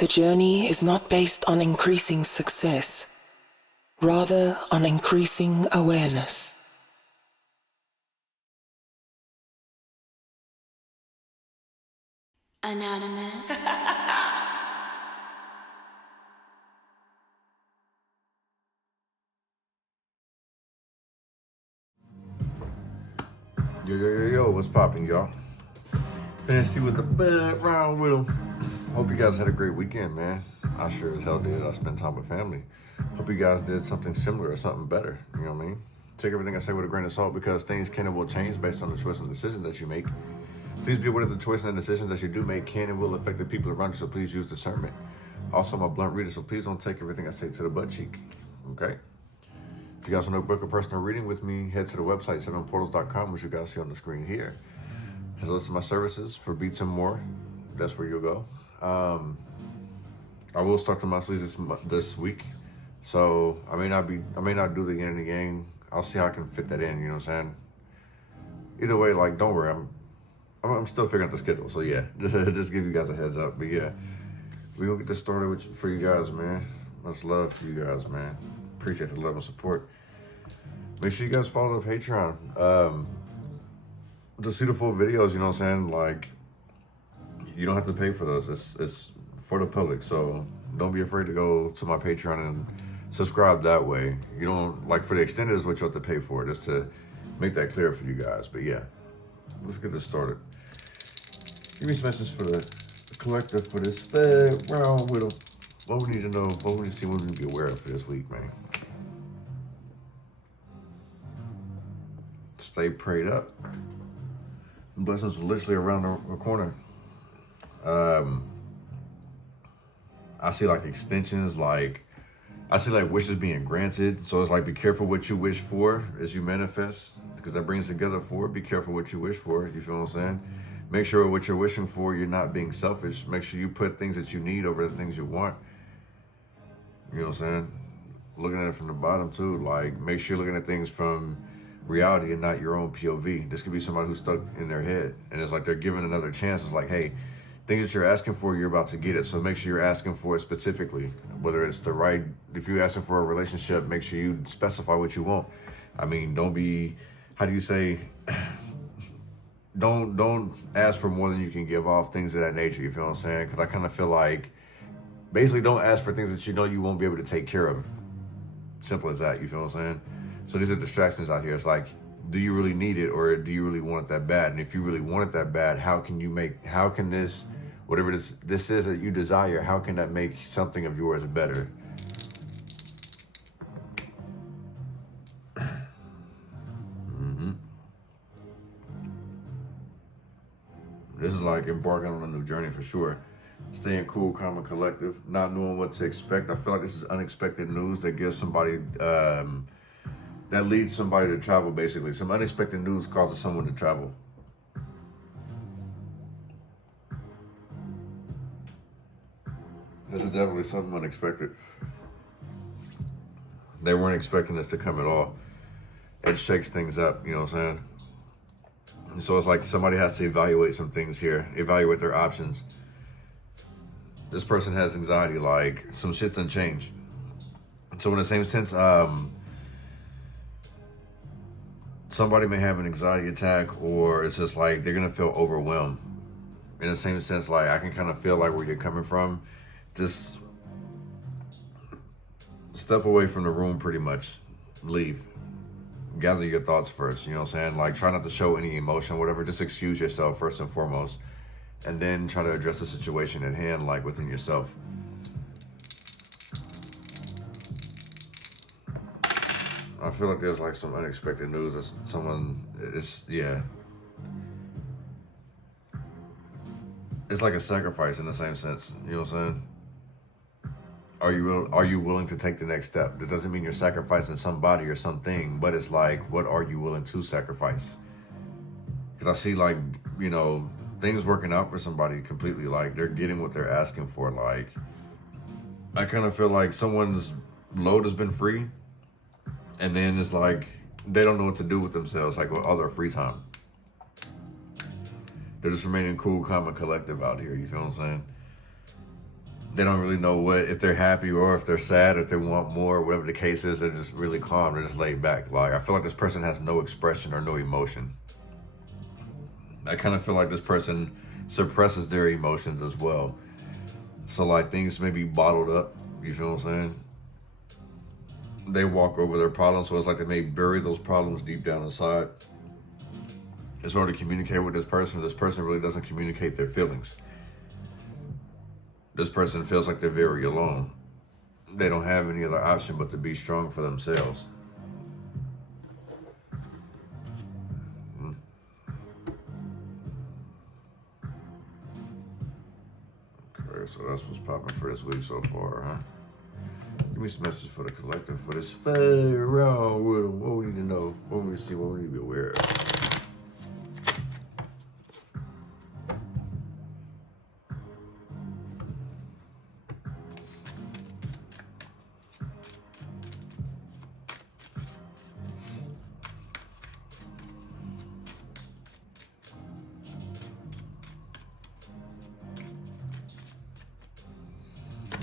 The journey is not based on increasing success, rather on increasing awareness. Anonymous. Yo, what's poppin', y'all? Fancy with the bud round with them. Hope you guys had a great weekend, man. I sure as hell did. I spent time with family. Hope you guys did something similar or something better. You know what I mean? Take everything I say with a grain of salt because things can and will change based on the choices and decisions that you make. Please be aware that the choices and decisions that you do make can and will affect the people around you, so please use discernment. Also, I'm a blunt reader, so please don't take everything I say to the butt cheek, okay? If you guys want to book a personal reading with me, head to the website, 7portals.com, which you guys see on the screen here. Has a list of my services for beats and more. That's where you'll go. I will start the monthlies this week, so I may not do the yin and the yang. I'll see how I can fit that in. You know what I'm saying? Either way, like, don't worry, I'm still figuring out the schedule. So yeah, just give you guys a heads up. But yeah, we gonna get this started for you guys, man. Much love to you guys, man. Appreciate the love and support. Make sure you guys follow the Patreon. To see the full videos, you know what I'm saying? Like, you don't have to pay for those. It's for the public. So don't be afraid to go to my Patreon and subscribe that way. You don't, like, for the extended is what you have to pay for, just to make that clear for you guys. But yeah, let's get this started. Give me some messages for the collective for this fed round with them. What we need to know, what we need to see, what we need to be aware of for this week, man. Stay prayed up. Blessings are literally around the corner. I see like extensions, like I see like wishes being granted. So it's like, be careful what you wish for as you manifest, because that brings together four. Be careful what you wish for. You feel what I'm saying? Make sure what you're wishing for, you're not being selfish. Make sure you put things that you need over the things you want. You know what I'm saying? Looking at it from the bottom too, like, make sure you're looking at things from reality and not your own POV. This could be somebody who's stuck in their head and it's like they're given another chance. It's like, hey, things that you're asking for, you're about to get it. So make sure you're asking for it specifically, whether it's the right, if you're asking for a relationship, make sure you specify what you want. I mean, don't be, how do you say, don't ask for more than you can give off, things of that nature. You feel what I'm saying? Because I kind of feel like, basically, don't ask for things that you know you won't be able to take care of. Simple as that, you feel what I'm saying? So these are distractions out here. It's like, do you really need it, or do you really want it that bad? And if you really want it that bad, how can this, whatever this is that you desire, how can that make something of yours better? This is like embarking on a new journey for sure. Staying cool, calm, and collective, not knowing what to expect. I feel like this is unexpected news that gives somebody, that leads somebody to travel, basically. Some unexpected news causes someone to travel. This is definitely something unexpected. They weren't expecting this to come at all. It shakes things up, you know what I'm saying? And so it's like somebody has to evaluate some things here, evaluate their options. This person has anxiety, like some shit's done changed. So in the same sense, somebody may have an anxiety attack, or it's just like they're gonna feel overwhelmed. In the same sense, like, I can kind of feel like where you're coming from. Just step away from the room, pretty much. Leave. Gather your thoughts first, you know what I'm saying? Like, try not to show any emotion, whatever. Just excuse yourself first and foremost. And then try to address the situation at hand, like within yourself. I feel like there's like some unexpected news that someone, yeah. It's like a sacrifice in the same sense, you know what I'm saying? Are you willing to take the next step? This doesn't mean you're sacrificing somebody or something, but it's like, what are you willing to sacrifice? Because I see, like, you know, things working out for somebody completely, like they're getting what they're asking for. Like, I kind of feel like someone's load has been free, and then it's like they don't know what to do with themselves, like with all their free time. They're just remaining cool, calm, and collective out here. You feel what I'm saying? they don't really know what, if they're happy or if they're sad, if they want more, whatever the case is. They're just really calm. They're just laid back. Like, I feel like this person has no expression or no emotion. I kind of feel like this person suppresses their emotions as well. So like things may be bottled up. You feel what I'm saying? They walk over their problems, so it's like they may bury those problems deep down inside. It's hard to communicate with this person. This person really doesn't communicate their feelings. This person feels like they're very alone. They don't have any other option but to be strong for themselves. Okay, so that's what's popping for this week so far, huh? Give me some messages for the collective for this fair round with them. What we need to know, what we see, what we need to be aware of.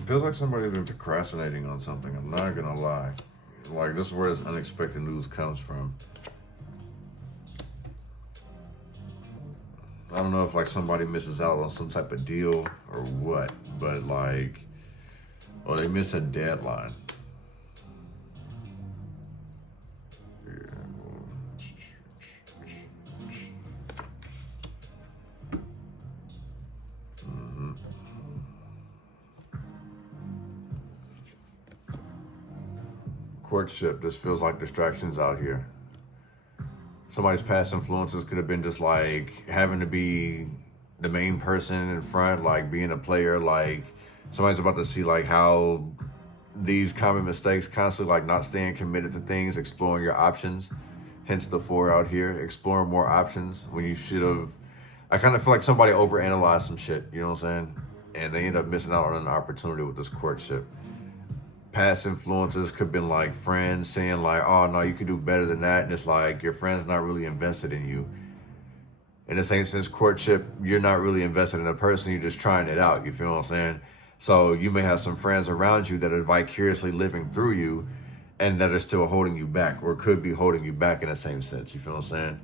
Feels like somebody's been procrastinating on something. I'm not gonna lie. Like, this is where this unexpected news comes from. I don't know if like somebody misses out on some type of deal or what, but like, or they miss a deadline. Courtship, this feels like distractions out here. Somebody's past influences could have been just like having to be the main person in front, like being a player, like somebody's about to see like how these common mistakes, constantly like not staying committed to things, exploring your options, hence the 4 out here, exploring more options when you should have. I kind of feel like somebody overanalyzed some shit, you know what I'm saying? And they end up missing out on an opportunity with this courtship. Past influences could have been like friends saying like, oh no, you could do better than that. And it's like your friend's not really invested in you. In the same sense, courtship, you're not really invested in a person, you're just trying it out. You feel what I'm saying? So you may have some friends around you that are vicariously living through you and that are still holding you back or could be holding you back in the same sense. You feel what I'm saying?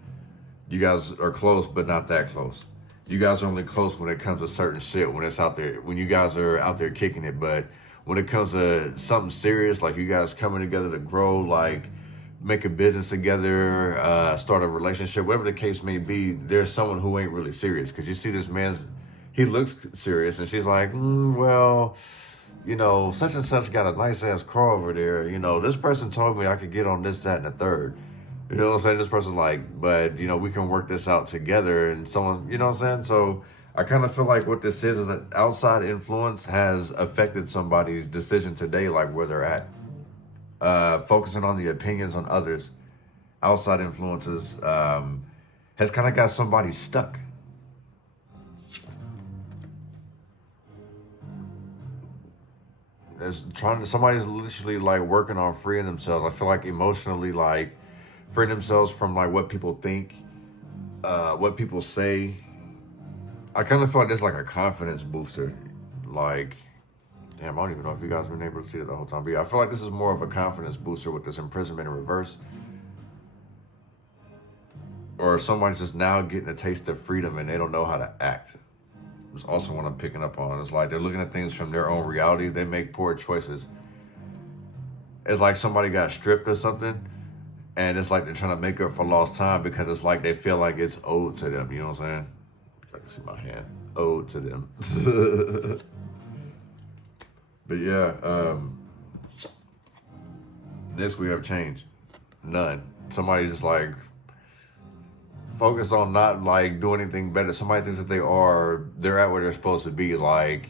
You guys are close, but not that close. You guys are only close when it comes to certain shit, when it's out there, when you guys are out there kicking it. But when it comes to something serious, like you guys coming together to grow, like make a business together, start a relationship, whatever the case may be, there's someone who ain't really serious. Because you see this man's, he looks serious, and she's like, well, you know, such and such got a nice ass car over there. You know, this person told me I could get on this, that, and the third. You know what I'm saying? This person's like, but, you know, we can work this out together. And someone, you know what I'm saying? So I kind of feel like what this is that outside influence has affected somebody's decision today, like where they're at. Focusing on the opinions on others, outside influences, has kind of got somebody stuck. Somebody's literally like working on freeing themselves. I feel like emotionally, like freeing themselves from like what people think, what people say. I kind of feel like this is like a confidence booster. Like, damn, I don't even know if you guys have been able to see it the whole time. But yeah, I feel like this is more of a confidence booster with this imprisonment in reverse. Or somebody's just now getting a taste of freedom and they don't know how to act. It's also what I'm picking up on. It's like they're looking at things from their own reality. They make poor choices. It's like somebody got stripped or something. And it's like they're trying to make up for lost time because it's like they feel like it's owed to them. You know what I'm saying? I can see my hand. Owed to them. But yeah, next we have change. None. Somebody just like focus on not like doing anything better. Somebody thinks that they're at where they're supposed to be. Like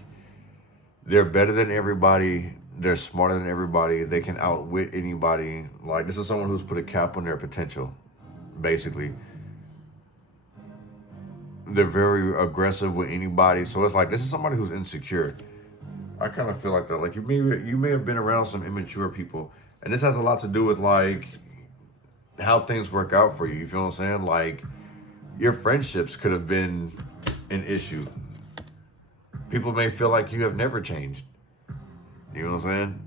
they're better than everybody. They're smarter than everybody. They can outwit anybody. Like this is someone who's put a cap on their potential, basically. They're very aggressive with anybody. So it's like, this is somebody who's insecure. I kind of feel like that. Like you may have been around some immature people. And this has a lot to do with like how things work out for you. You feel what I'm saying? Like your friendships could have been an issue. People may feel like you have never changed. You know what I'm saying?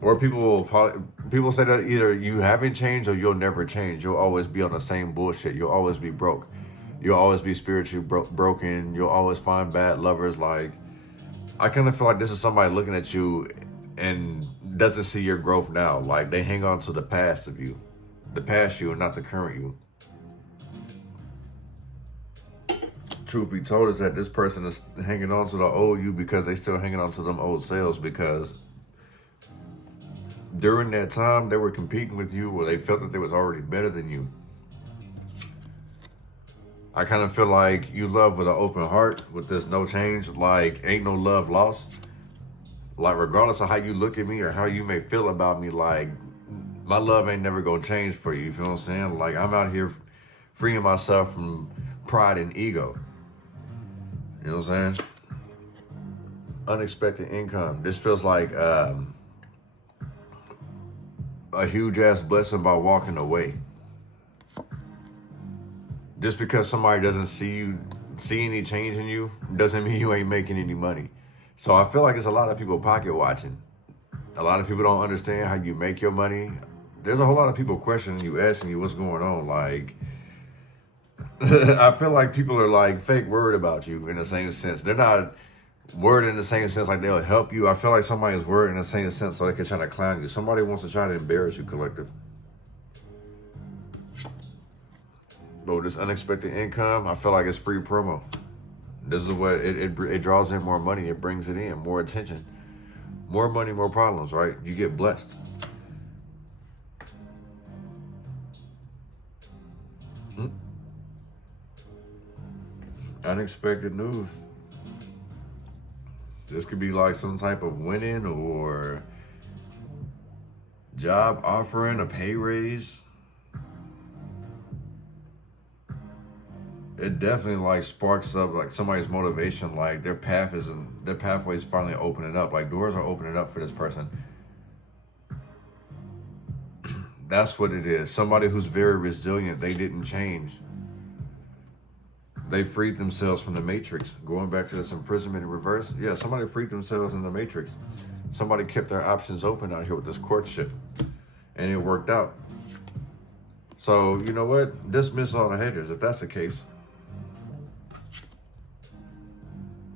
Or people say that either you haven't changed or you'll never change. You'll always be on the same bullshit. You'll always be broke. You'll always be spiritually broken. You'll always find bad lovers. Like, I kind of feel like this is somebody looking at you and doesn't see your growth now. Like, they hang on to the past of you. The past you and not the current you. Truth be told is that this person is hanging on to the old you because they still hanging on to them old selves, because during that time they were competing with you where they felt that they was already better than you. I kind of feel like you love with an open heart, with this no change, like ain't no love lost. Like, regardless of how you look at me or how you may feel about me, like, my love ain't never gonna change for you. You feel what I'm saying? Like, I'm out here freeing myself from pride and ego. You know what I'm saying? Unexpected income. This feels like a huge ass blessing by walking away. Just because somebody doesn't see any change in you doesn't mean you ain't making any money. So I feel like it's a lot of people pocket watching. A lot of people don't understand how you make your money. There's a whole lot of people questioning you, asking you what's going on. Like, I feel like people are like fake worried about you in the same sense. They're not worried in the same sense like they'll help you. I feel like somebody is worried in the same sense so they can try to clown you. Somebody wants to try to embarrass you, collective. But with this unexpected income, I feel like it's free promo. This is what it draws in more money. It brings it in, more attention. More money, more problems, right? You get blessed. Unexpected news. This could be like some type of winning or job offering, a pay raise. It definitely like sparks up like somebody's motivation, like their pathway is finally opening up. Like, doors are opening up for this person. That's what it is. Somebody who's very resilient. They didn't change. They freed themselves from the matrix. Going back to this imprisonment in reverse. Yeah, somebody freed themselves in the matrix. Somebody kept their options open out here with this courtship. And it worked out. So, you know what? Dismiss all the haters. If that's the case,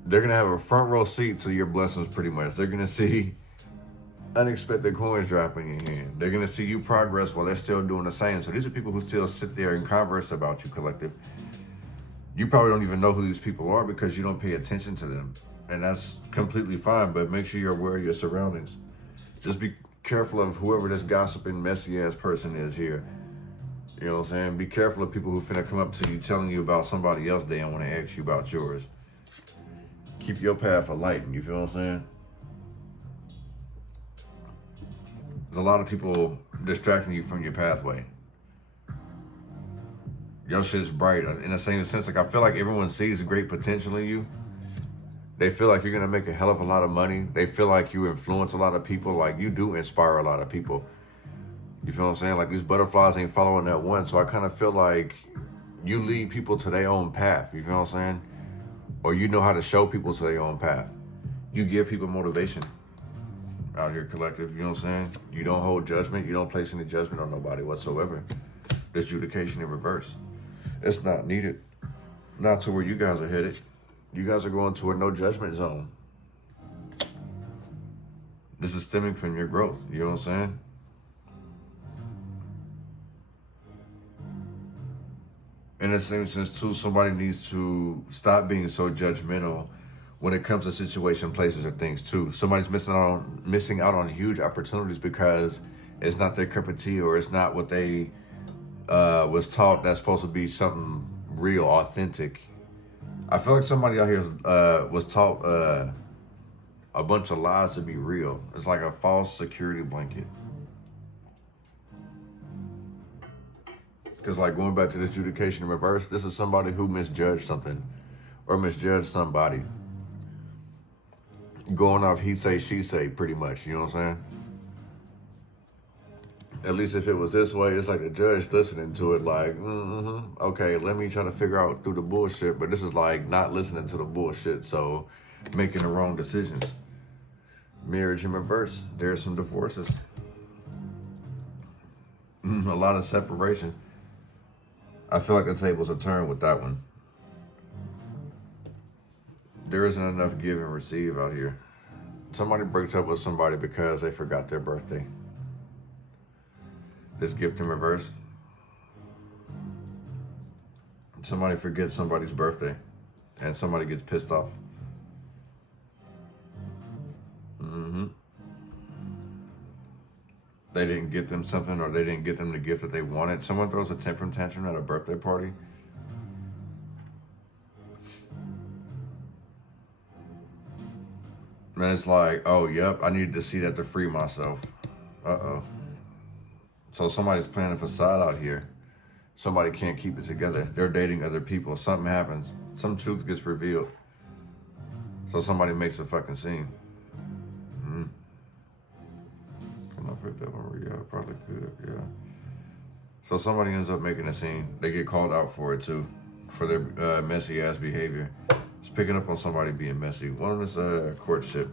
they're going to have a front row seat to your blessings pretty much. They're going to see unexpected coins dropping in your hand. They're going to see you progress while they're still doing the same. So these are people who still sit there and converse about you, collective. You probably don't even know who these people are because you don't pay attention to them. And that's completely fine, but make sure you're aware of your surroundings. Just be careful of whoever this gossiping, messy ass person is here. You know what I'm saying? Be careful of people who finna come up to you telling you about somebody else they don't want to ask you about yours. Keep your path alight, you feel what I'm saying? There's a lot of people distracting you from your pathway. Your shit's bright. In the same sense, like, I feel like everyone sees great potential in you. They feel like you're going to make a hell of a lot of money. They feel like you influence a lot of people. Like, you do inspire a lot of people. You feel what I'm saying? Like, these butterflies ain't following that one. So I kind of feel like you lead people to their own path. You feel what I'm saying? Or you know how to show people to their own path. You give people motivation out here, collective. You know what I'm saying? You don't hold judgment. You don't place any judgment on nobody whatsoever. This adjudication in reverse. It's not needed. Not to where you guys are headed. You guys are going to a no judgment zone. This is stemming from your growth. You know what I'm saying? In the same sense, too, somebody needs to stop being so judgmental when it comes to situation, places, or things, too. Somebody's missing out on huge opportunities because it's not their cup of tea, or it's not what they was taught that's supposed to be something real, authentic. I feel like somebody out here was taught a bunch of lies to be real. It's like a false security blanket. Because, like, going back to this adjudication in reverse, this is somebody who misjudged something or misjudged somebody. Going off he say, she say, pretty much. You know what I'm saying? At least if it was this way, it's like the judge listening to it like, okay, let me try to figure out through the bullshit. But this is like not listening to the bullshit, so making the wrong decisions. Marriage in reverse. There's some divorces. A lot of separation. I feel like the tables have turned with that one. There isn't enough give and receive out here. Somebody breaks up with somebody because they forgot their birthday. This gift in reverse. Somebody forgets somebody's birthday and somebody gets pissed off. They didn't get them something, or they didn't get them the gift that they wanted. Someone throws a temper tantrum at a birthday party. And it's like, oh, yep, I needed to see that to free myself. Uh-oh. So somebody's playing a facade out here. Somebody can't keep it together. They're dating other people. Something happens. Some truth gets revealed. So somebody makes a fucking scene. Can I put that one? Yeah, probably could, yeah. So somebody ends up making a scene. They get called out for it too, for their messy ass behavior. It's picking up on somebody being messy. One is courtship.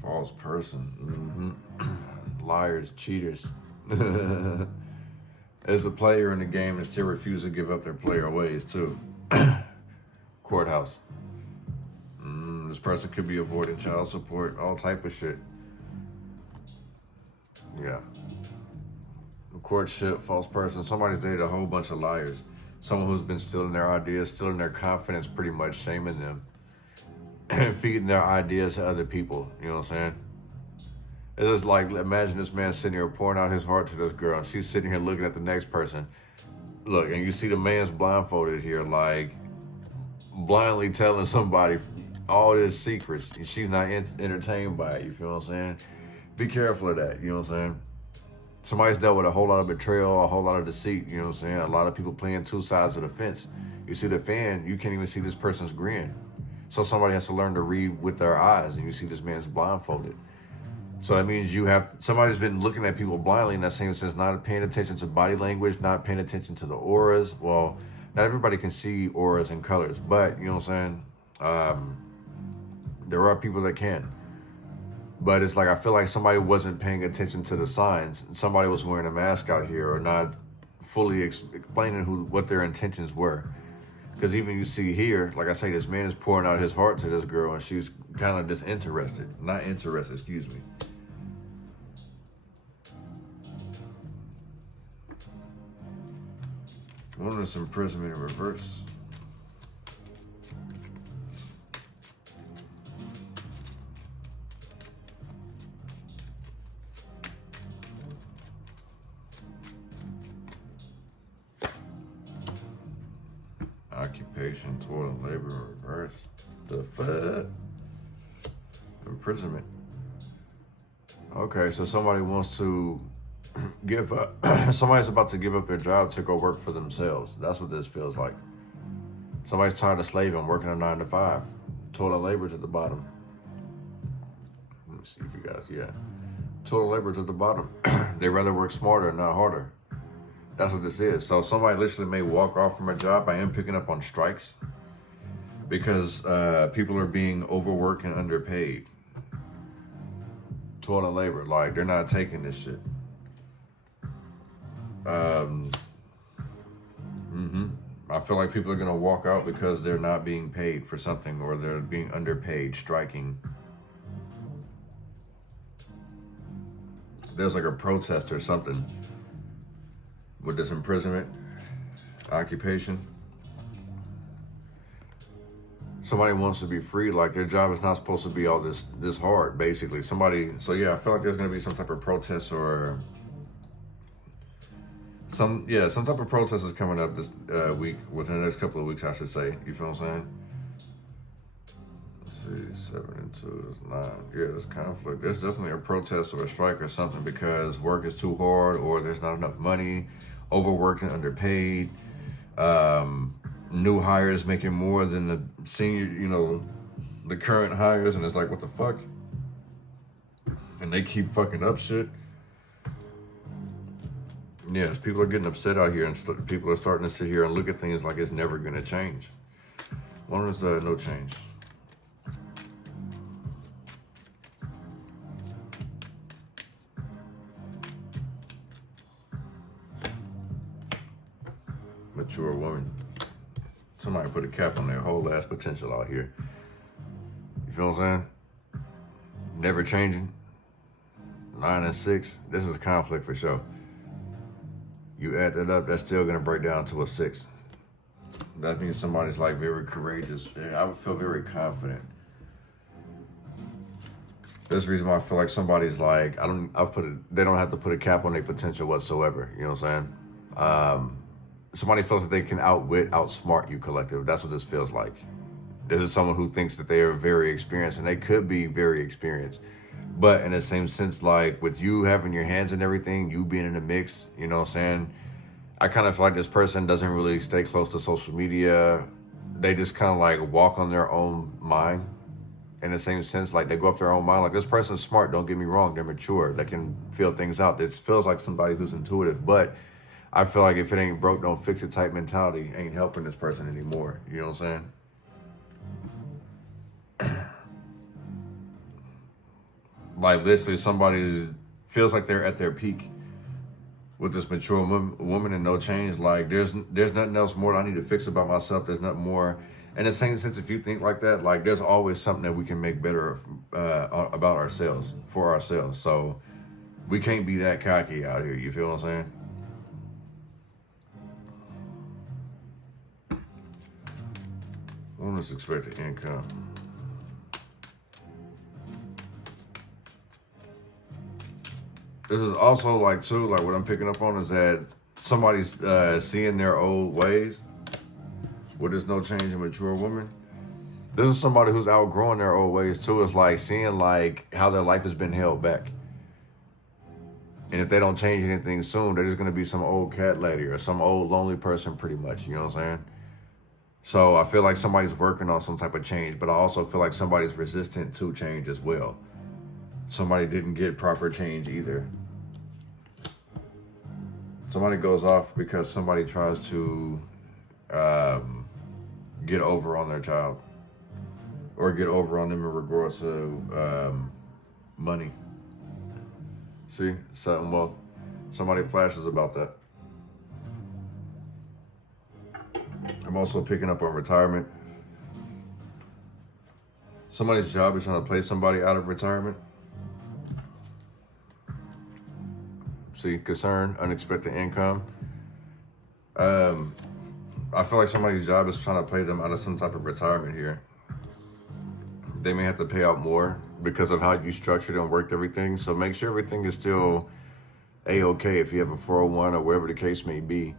False person. Liars, cheaters. As a player in the game and still refuse to give up their player ways too. Courthouse. This person could be avoiding child support, all type of shit. Yeah. Courtship, false person. Somebody's dated a whole bunch of liars. Someone who's been stealing their ideas, stealing their confidence, pretty much shaming them. And feeding their ideas to other people. You know what I'm saying? It's just like, imagine this man sitting here pouring out his heart to this girl, and she's sitting here looking at the next person. Look, and you see the man's blindfolded here, like blindly telling somebody all his secrets, and she's not entertained by it. You feel what I'm saying? Be careful of that. You know what I'm saying? Somebody's dealt with a whole lot of betrayal, a whole lot of deceit. You know what I'm saying? A lot of people playing two sides of the fence. You see the fan, you can't even see this person's grin. So somebody has to learn to read with their eyes, and you see this man's blindfolded. So that means somebody's been looking at people blindly in that same sense, not paying attention to body language, not paying attention to the auras. Well, not everybody can see auras and colors, but you know what I'm saying? There are people that can. But it's like, I feel like somebody wasn't paying attention to the signs. Somebody was wearing a mask out here, or not fully explaining what their intentions were. Because even you see here, like I say, this man is pouring out his heart to this girl, and she's kind of disinterested. Not interested, excuse me. One is imprisonment in reverse. Occupation, toil, and labor in reverse. The fuck? Imprisonment. Okay, so somebody wants to give up. Somebody's about to give up their job to go work for themselves. That's what this feels like. Somebody's tired of slaving, working a 9 to 5. Toil and labor to the bottom. Let me see if you guys, yeah. Toil and labor to the bottom. They rather work smarter, not harder. That's what this is. So somebody literally may walk off from a job. I am picking up on strikes because people are being overworked and underpaid. Toil and labor, like they're not taking this shit. I feel like people are gonna walk out because they're not being paid for something, or they're being underpaid, striking. There's like a protest or something with this imprisonment, occupation. Somebody wants to be free, like their job is not supposed to be all this hard, basically. So yeah, I feel like there's gonna be some type of protest, or some type of protest is coming up this week, within the next couple of weeks, I should say. You feel what I'm saying? Let's see, 7 and 2 is 9. Yeah, there's conflict. There's definitely a protest or a strike or something because work is too hard, or there's not enough money, overworked and underpaid. New hires making more than the senior, the current hires, and it's like, what the fuck? and they keep fucking up shit. Yes, people are getting upset out here, and people are starting to sit here and look at things like it's never gonna change. One is no change. Mature woman. Somebody put a cap on their whole ass potential out here. You feel what I'm saying? Never changing. 9 and 6. This is a conflict for sure. You add that up, that's still gonna break down to a 6. That means somebody's like very courageous. I would feel very confident. That's the reason why I feel like somebody's like, they don't have to put a cap on their potential whatsoever. You know what I'm saying? Somebody feels that they can outsmart you, collective. That's what this feels like. This is someone who thinks that they are very experienced, and they could be very experienced. But in the same sense, like with you having your hands in everything, you being in the mix, you know what I'm saying? I kind of feel like this person doesn't really stay close to social media. They just kind of like walk on their own mind. In the same sense, like they go off their own mind. Like this person's smart, don't get me wrong. They're mature. They can feel things out. It feels like somebody who's intuitive. But I feel like if it ain't broke, don't fix it type mentality ain't helping this person anymore. You know what I'm saying? Like literally somebody feels like they're at their peak with this mature woman and no change. Like there's nothing else more that I need to fix about myself. There's nothing more. In the same sense, if you think like that, like there's always something that we can make better about ourselves, for ourselves. So we can't be that cocky out here. You feel what I'm saying? Woman's expected income. This is also like too, like what I'm picking up on is that somebody's seeing their old ways with this no change in mature woman. This is somebody who's outgrowing their old ways too. It's like seeing like how their life has been held back. And if they don't change anything soon, they're just gonna be some old cat lady or some old lonely person pretty much, you know what I'm saying? So I feel like somebody's working on some type of change, but I also feel like somebody's resistant to change as well. Somebody didn't get proper change either. Somebody goes off because somebody tries to get over on their child or get over on them in regards to money. See, sudden wealth. Somebody flashes about that. I'm also picking up on retirement. Somebody's job is trying to play somebody out of retirement. See, concern, unexpected income. I feel like somebody's job is trying to play them out of some type of retirement here. They may have to pay out more because of how you structured and worked everything. So make sure everything is still A-okay if you have a 401 or whatever the case may be.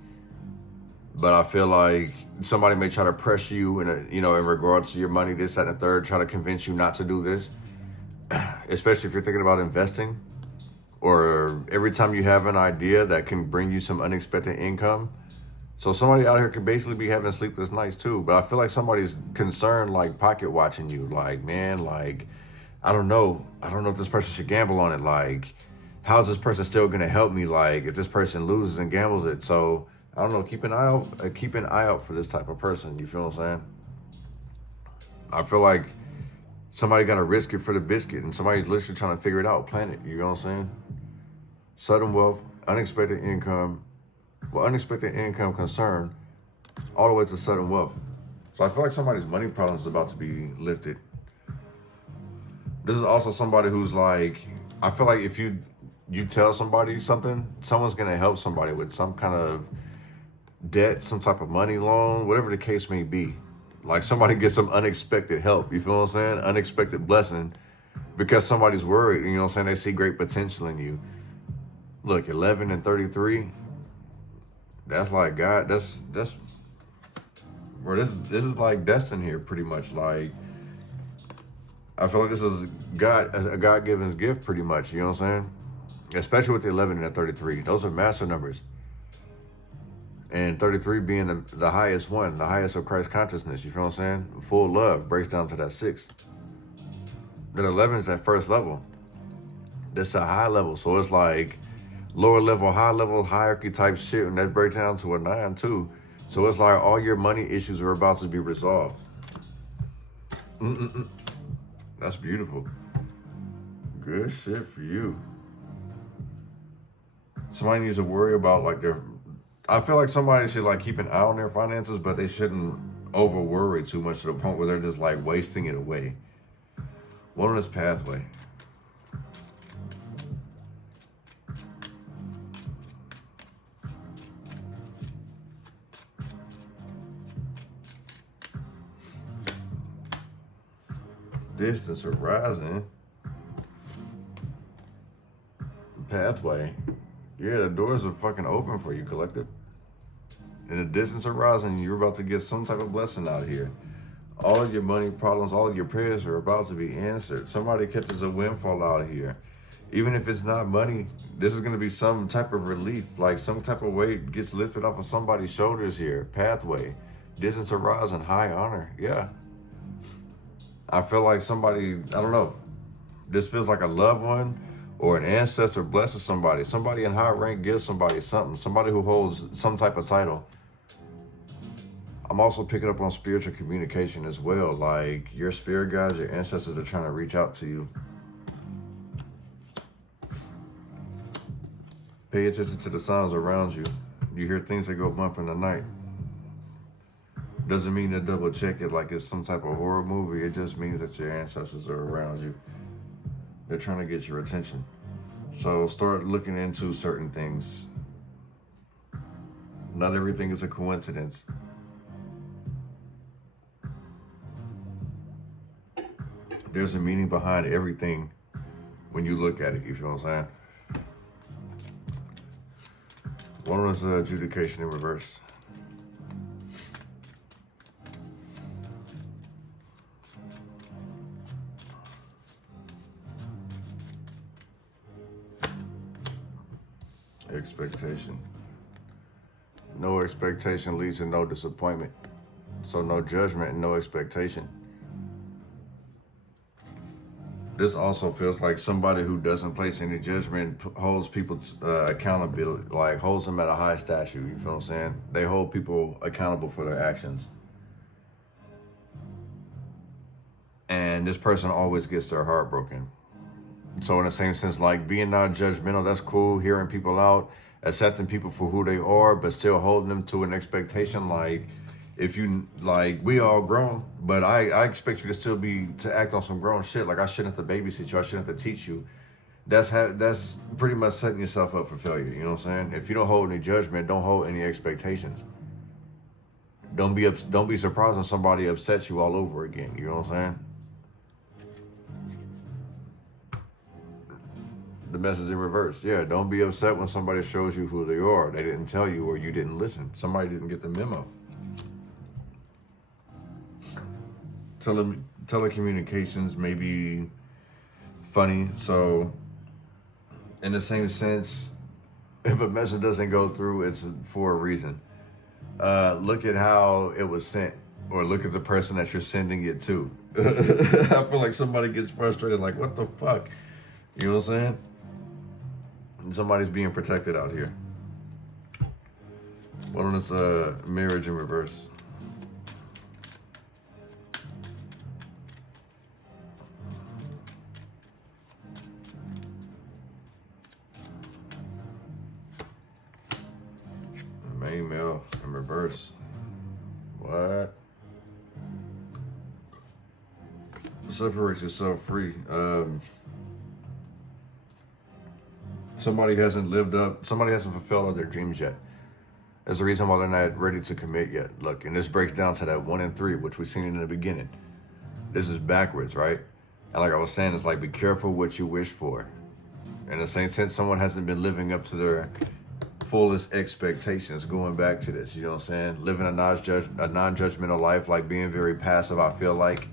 But I feel like somebody may try to pressure you in regards to your money, this, that, and the third, try to convince you not to do this. Especially if you're thinking about investing. Or every time you have an idea that can bring you some unexpected income. So somebody out here could basically be having sleepless nights too. But I feel like somebody's concerned, like pocket watching you. Like, man, like, I don't know if this person should gamble on it. Like, how is this person still gonna help me? Like, if this person loses and gambles it. So I don't know, keep an eye out for this type of person. You feel what I'm saying? I feel like somebody got to risk it for the biscuit, and somebody's literally trying to figure it out, plan it. You know what I'm saying? Sudden wealth, unexpected income, unexpected income concern, all the way to sudden wealth. So I feel like somebody's money problem is about to be lifted. This is also somebody who's like, I feel like if you tell somebody something, someone's going to help somebody with some kind of debt, some type of money loan, whatever the case may be. Like somebody gets some unexpected help, you feel what I'm saying? Unexpected blessing because somebody's worried, you know what I'm saying? They see great potential in you. Look, 11 and 33, that's like God, this is like destined here pretty much. Like, I feel like this is a God-given gift pretty much, you know what I'm saying? Especially with the 11 and the 33. Those are master numbers. And 33 being the highest one, the highest of Christ consciousness, you feel what I'm saying? Full love breaks down to that 6. That 11 is that first level. That's a high level. So it's like lower level, high level hierarchy type shit, and that breaks down to a 9 too. So it's like all your money issues are about to be resolved. That's beautiful. Good shit for you. Somebody needs to worry about like their. I feel like somebody should like keep an eye on their finances, but they shouldn't over worry too much to the point where they're just like wasting it away. Wilderness pathway. Distance horizon. Pathway. Yeah, the doors are fucking open for you, collective. In the distance horizon, you're about to get some type of blessing out here. All of your money problems, all of your prayers are about to be answered. Somebody catches a windfall out here. Even if it's not money, this is going to be some type of relief. Like some type of weight gets lifted off of somebody's shoulders here. Pathway. Distance horizon. High honor. Yeah. I feel like somebody, I don't know. This feels like a loved one or an ancestor blesses somebody. Somebody in high rank gives somebody something. Somebody who holds some type of title. I'm also picking up on spiritual communication as well. Like your spirit guides, your ancestors are trying to reach out to you. Pay attention to the sounds around you. You hear things that go bump in the night. Doesn't mean to double check it like it's some type of horror movie. It just means that your ancestors are around you. They're trying to get your attention. So start looking into certain things. Not everything is a coincidence. There's a meaning behind everything when you look at it, you feel what I'm saying? One was adjudication in reverse. Expectation. No expectation leads to no disappointment. So no judgment and no expectation. This also feels like somebody who doesn't place any judgment holds people accountability, like holds them at a high statue. You feel what I'm saying? They hold people accountable for their actions. And this person always gets their heart broken. So in the same sense, like being non-judgmental, that's cool. Hearing people out, accepting people for who they are, but still holding them to an expectation. Like if you, like we all grown, but I expect you to still to act on some grown shit. Like I shouldn't have to babysit you. I shouldn't have to teach you. That's pretty much setting yourself up for failure. You know what I'm saying? If you don't hold any judgment, don't hold any expectations. Don't be surprised when somebody upsets you all over again. You know what I'm saying? The message in reverse. Yeah, don't be upset when somebody shows you who they are. They didn't tell you or you didn't listen. Somebody didn't get the memo. Telecommunications may be funny. So in the same sense, if a message doesn't go through, it's for a reason. Look at how it was sent, or look at the person that you're sending it to. I feel like somebody gets frustrated, like, what the fuck? You know what I'm saying? Somebody's being protected out here. What on this marriage in reverse? Main male in reverse. What? Separates yourself free. Somebody hasn't fulfilled all their dreams yet. That's the reason why they're not ready to commit yet. Look, and this breaks down to that 1 and 3, which we've seen in the beginning. This is backwards, right? And like I was saying, it's like, be careful what you wish for. In the same sense, someone hasn't been living up to their fullest expectations, going back to this, you know what I'm saying? Living a non-judgmental life, like being very passive, I feel like.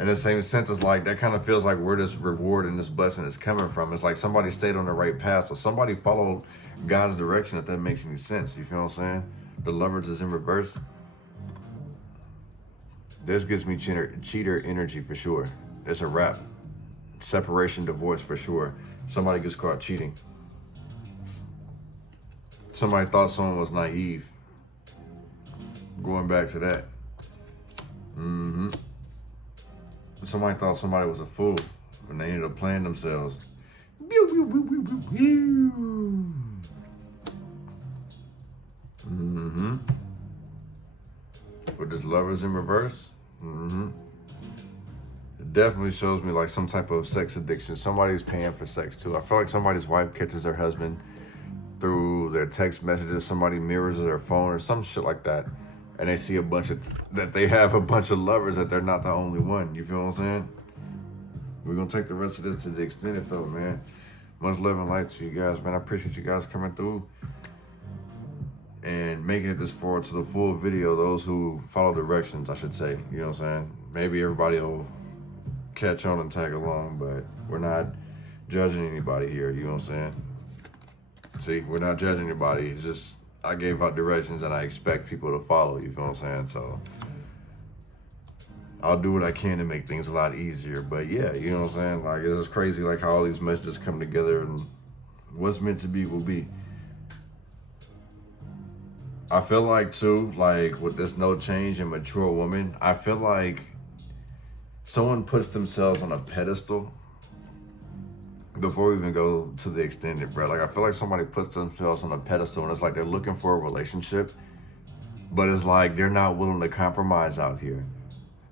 In the same sense, it's like, that kind of feels like where this reward and this blessing is coming from. It's like somebody stayed on the right path. So somebody followed God's direction, if that makes any sense. You feel what I'm saying? The Lovers is in reverse. This gives me cheater energy for sure. It's a wrap. separation, divorce for sure. Somebody gets caught cheating. Somebody thought someone was naive. Going back to that. Somebody thought somebody was a fool and they ended up playing themselves. With this lovers in reverse. It definitely shows me like some type of sex addiction. Somebody's paying for sex too. I feel like somebody's wife catches their husband through their text messages. Somebody mirrors their phone or some shit like that. And they see that they have a bunch of lovers, that they're not the only one. You feel what I'm saying? We're going to take the rest of this to the extended though, man. Much love and light to you guys, man. I appreciate you guys coming through and making it this far to the full video. Those who follow directions, I should say. You know what I'm saying? Maybe everybody will catch on and tag along, but we're not judging anybody here. You know what I'm saying? See, we're not judging anybody. It's just I gave out directions and I expect people to follow. You feel what I'm saying? So I'll do what I can to make things a lot easier. But yeah, you know what I'm saying? Like, it's just crazy like how all these messages come together and what's meant to be will be. I feel like too, like with this no change and mature woman, I feel like someone puts themselves on a pedestal before we even go to the extended, bro. Like, I feel like somebody puts themselves on a pedestal and it's like they're looking for a relationship, but it's like they're not willing to compromise out here.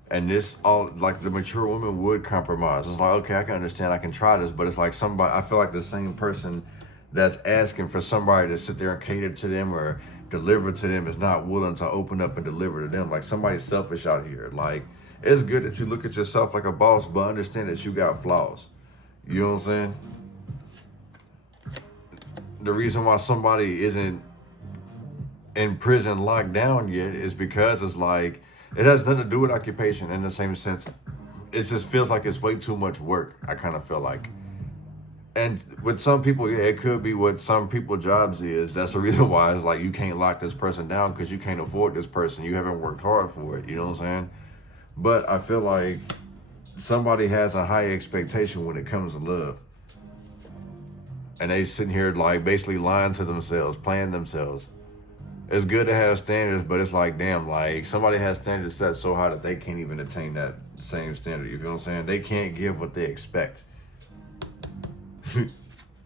And this all, like, the mature woman would compromise. It's like, okay, I can understand, I can try this, but it's like somebody, I feel like the same person that's asking for somebody to sit there and cater to them or deliver to them is not willing to open up and deliver to them. Like, somebody's selfish out here. Like, it's good that you look at yourself like a boss, but understand that you got flaws. You know what I'm saying? The reason why somebody isn't in prison locked down yet is because it's like, it has nothing to do with occupation in the same sense. It just feels like it's way too much work, I kind of feel like. And with some people, yeah, it could be what some people's jobs is. That's the reason why it's like you can't lock this person down because you can't afford this person. You haven't worked hard for it. You know what I'm saying? But I feel like somebody has a high expectation when it comes to love. And they sitting here like basically lying to themselves, playing themselves. It's good to have standards, but it's like, damn, like somebody has standards set so high that they can't even attain that same standard. You feel what I'm saying? They can't give what they expect.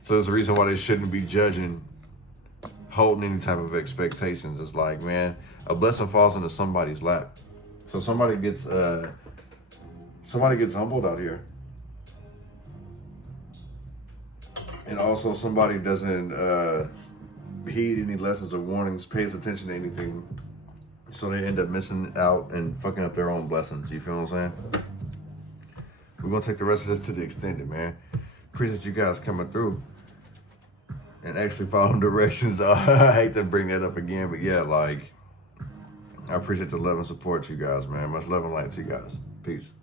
So there's a reason why they shouldn't be judging, holding any type of expectations. It's like, man, a blessing falls into somebody's lap. So somebody gets humbled out here. And also somebody doesn't heed any lessons or warnings, pays attention to anything. So they end up missing out and fucking up their own blessings. You feel what I'm saying? We're going to take the rest of this to the extended, man. Appreciate you guys coming through and actually following directions. I hate to bring that up again, but yeah, like, I appreciate the love and support, you guys, man. Much love and light to you guys. Peace.